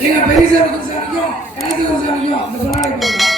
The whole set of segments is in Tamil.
எங்க பெரிய சாமி சாமிக்கும் கணேச சாமிக்கும் இந்த பொண்ணாடி போடுறோம்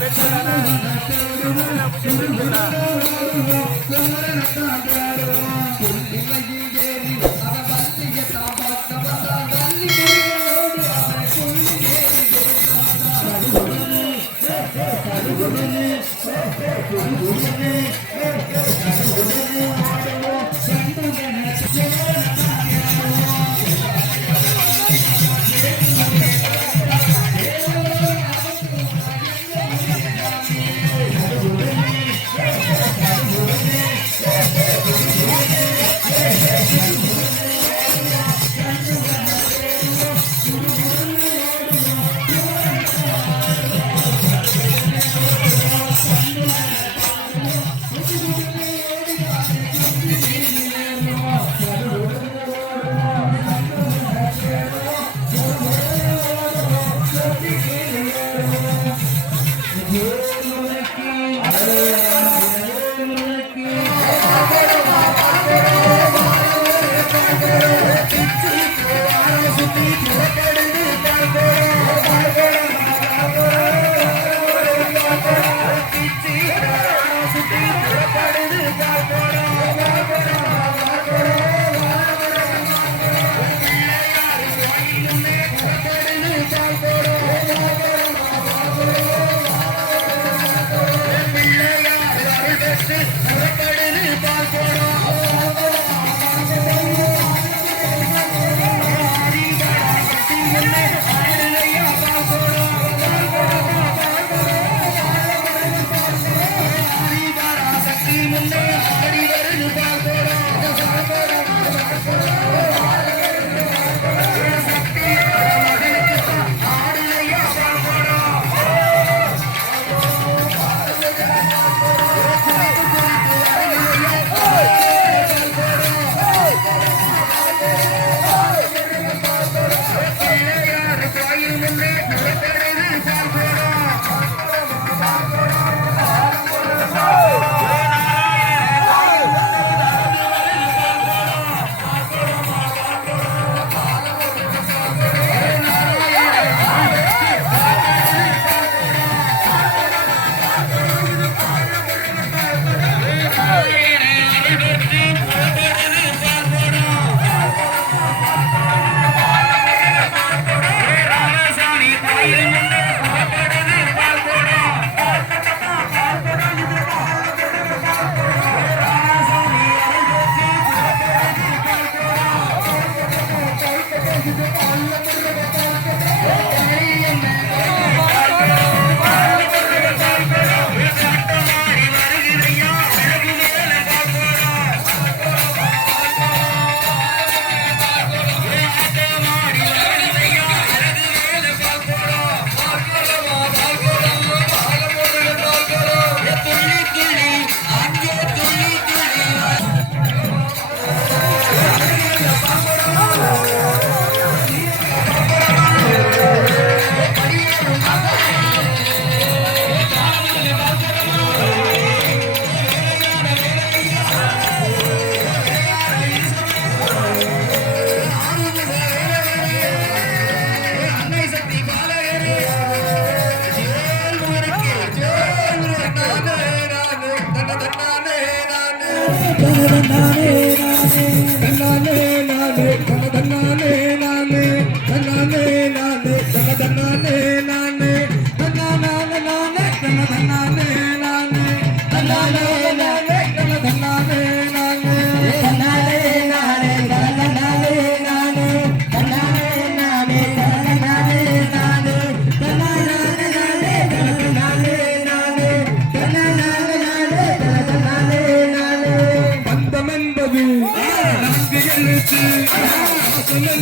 పెట్టారు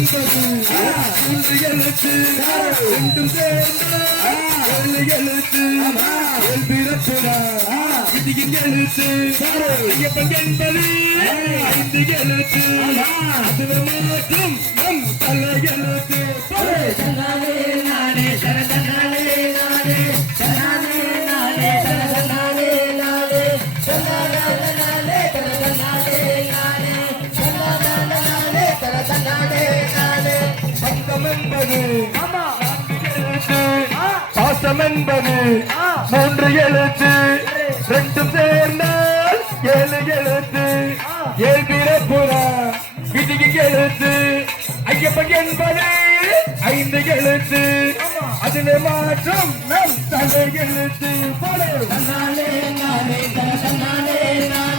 பாசம் என்பது எழுத்து ரெண்டும் சேர்ந்த ஏழு எழுத்து ஏழு பிறப்புடா விதியின் எழுத்து ஐயப்பன் என்பது ஐந்து எழுத்து அது மாற்றும் நம் தலை எழுத்து பாசம் என்பது மூன்று எழுத்து. ரெண்டும் சேர்ந்தால் ஏழு எழுத்து. ஏழு பிறப்புறா விதிக்கு எழுத்து. ஐயப்பன் என்பது ஐந்து எழுத்து. அதில் மாற்றம் நம் தலை எழுத்து அடிக்கடி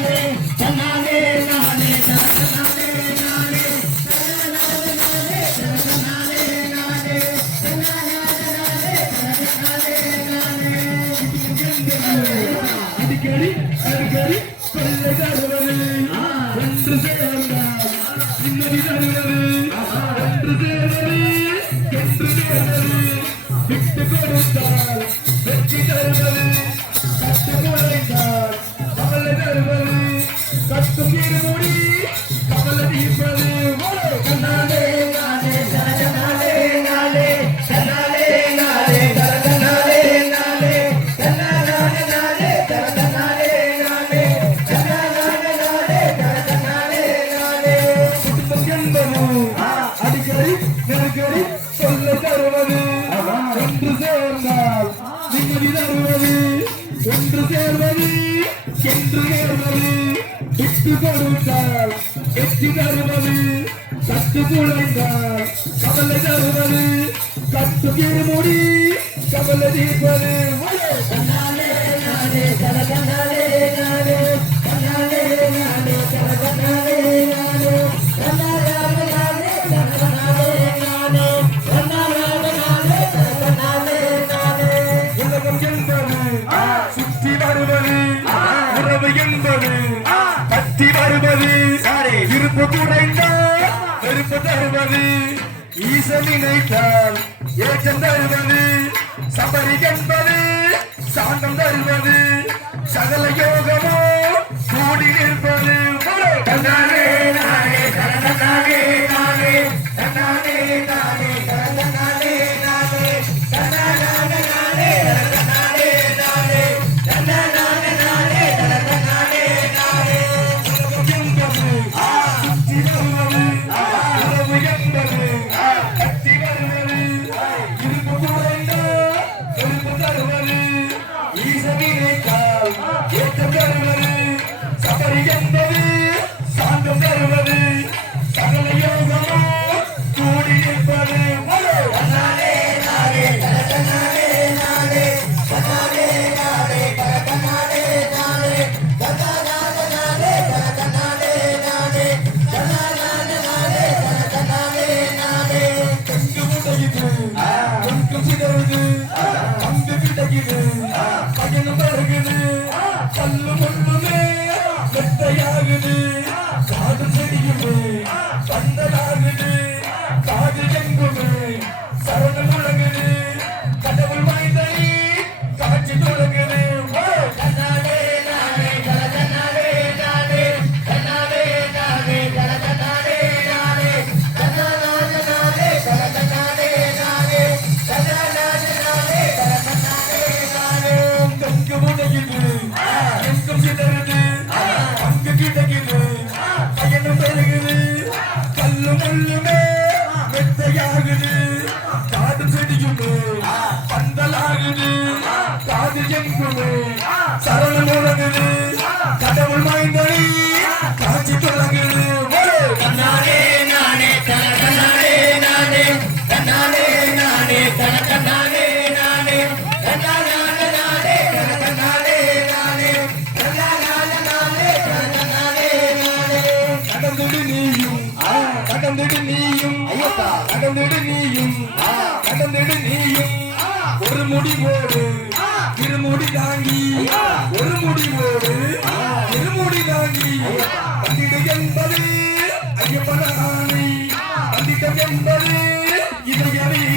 விட்டு கொடுத்தால் வெற்றி தருவது கட்டு குழைந்தால் கவலை தருவது கட்டு இருமுடி கவலை தீர்ப்பது. நானே நானே நானே நெருப்பு குறைந்தால் நெருப்பு தருவது ஈசன் நினைத்தால் ஏற்றம் தருவது சபரி என்பது சாந்தம் தருவது சகல யோகமோ கூடி நிற்பது. தன்னாலே நானே தன்னானே நானே தன்னாலே நானே காடு செடியுமே பந்தலாகுது காது எங்குமே காது எங்குமே சரணம் முழங்குது கடவுள் மைந்தனி. காட்சி தொடங்குது. gonna get me.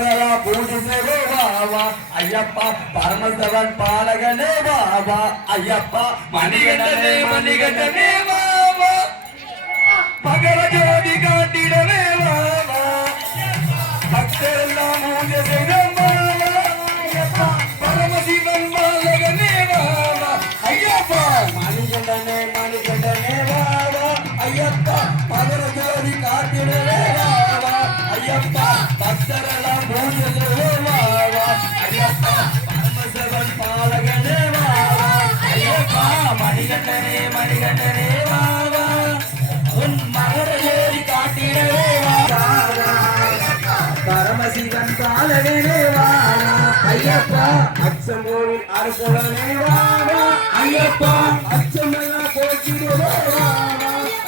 சரவா பூஜிசவே வாவா ஐயப்பா பரமசவன் பாலகனே வாவா ஐயப்பா மணிகண்டனே மணிகண்டனே வாவா பகர ஜோதி காட்டிடவே வாவா பக்தரெல்லாம் பூஜை செய்த வாவா ஐயப்பா பரமசிவன் பாலகனே வாவா ஐயப்பா அச்சமோனி அருபுலனே வாடா ஐயப்பா அச்சமெல்லாம் போக்கிடுவா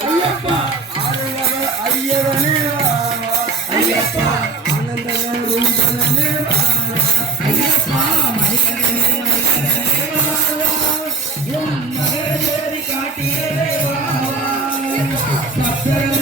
ஐயப்பா அருளவ ஐயவனே வாடா ஐயப்பா ஆனந்தன ரூபனே வாடா ஐயப்பா மணிகரனே மணிகரனே வாடா என் மகளை ஏறி காட்டியதே வாடா சத்தரனே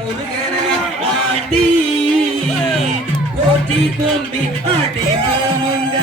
முருகன ஆட்டி போட்டி கொம்பி ஆட்டி போங்க